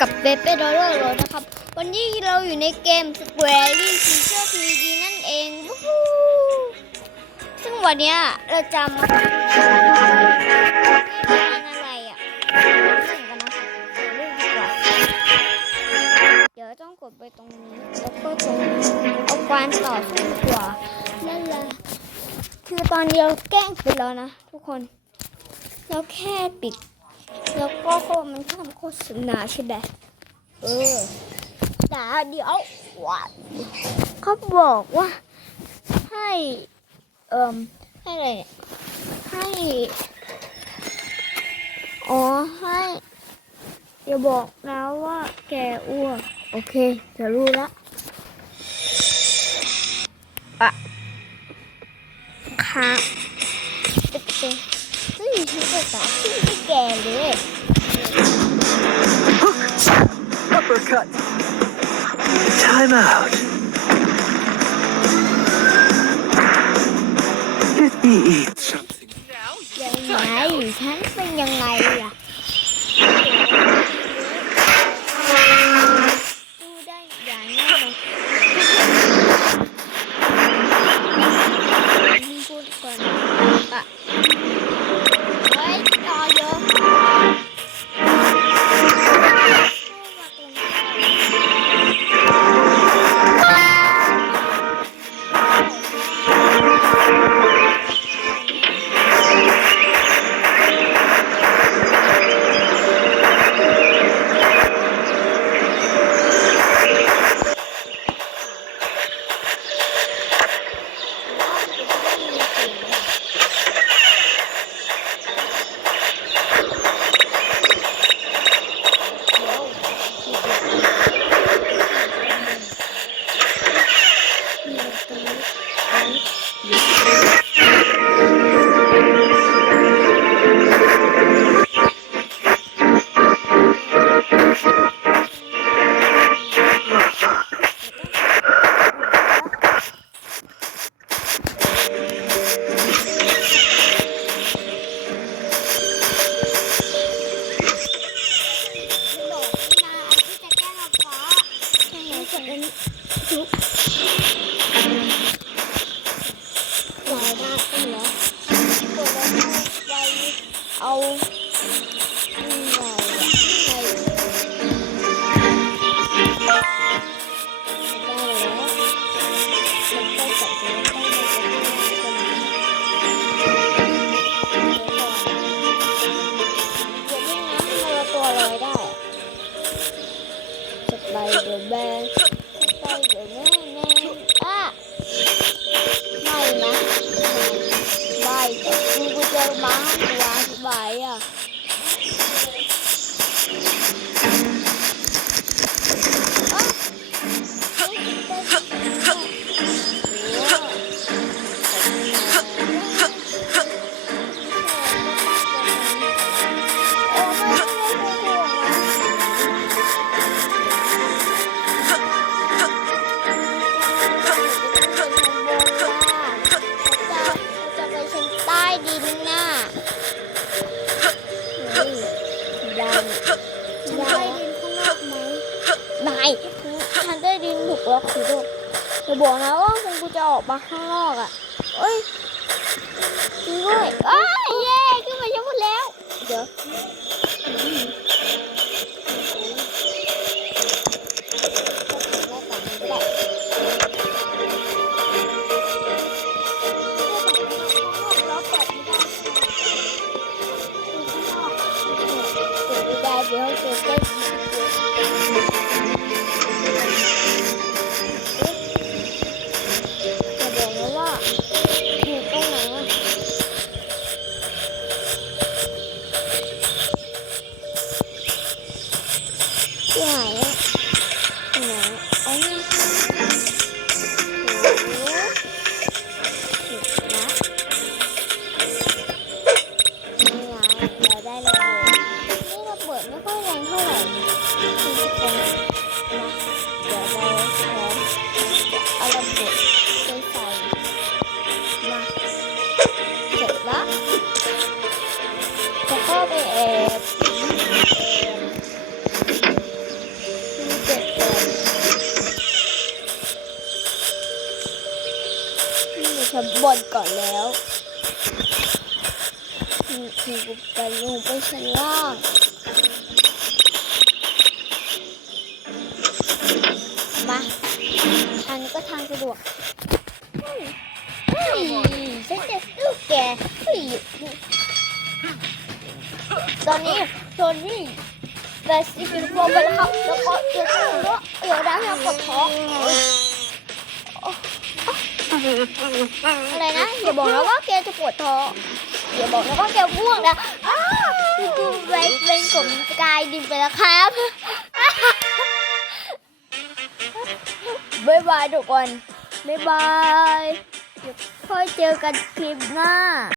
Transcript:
กับเปเป้ดอลลาร์โรนะครับ วันนี้เราอยู่ในเกม Square Teacher 3D นั่นเองวู้ฮู้ซึ่งวันนี้เราจะมาทำอะไรอะเดี๋ยวต้องกดไปตรงนี้ แล้วก็ตรงนี้เอากวานต่อสู้ดีกว่านั่นแหละคือตอนนี้เราแกล้งไปแล้วนะทุกคน เราแค่ปิด แล้วก็โคมันทำโฆษณาใช่ไหมเออแต่เดี๋ยวว่าเขาบอกว่าให้เอ่มให้อะไรให้อ๋อให้อย่าบอกนะว่าแกอ้วกโอเคจะรู้ละอะค้างโอเค เฮ้ยฉันภาษาที่ไม่แก่เลย Uppercut. Time out. Let me eat something. ยังไงฉันเป็นยังไงล่ะดูได้อย่างแน่นอนนี่พูดก่อนอะ มาตัวอธิบายอะอะ บอกนะว่าคุณกูจะออกมาข้างนอกอะเอ้ยจริงด้วยอ้าเย้ขึ้นมาชั้นบนแล้ว เดี๋ยว บอลก่อนแล้วนี่คือไปลงไปชั้นล่างมาทางนี้ก็ทางสะดวกเฮ้ยฉันจะสู้แกเฮ้ยตอนนี้โทนี่แต่สิบโมงไปแล้วครับแล้วก็เดี๋ยวก็เดี๋ยวได้ครับกดท้อง อะไรนะอย่าบอกนะว่าแกจะปวดท้องอย่าบอกนะว่าแกว่วงนะอ้าวเป็นเป็นกลมกายดินไปแล้วครับบ๊ายบายทุกคนบ๊ายบายเดี๋ยวค่อยเจอกันคลิปหน้า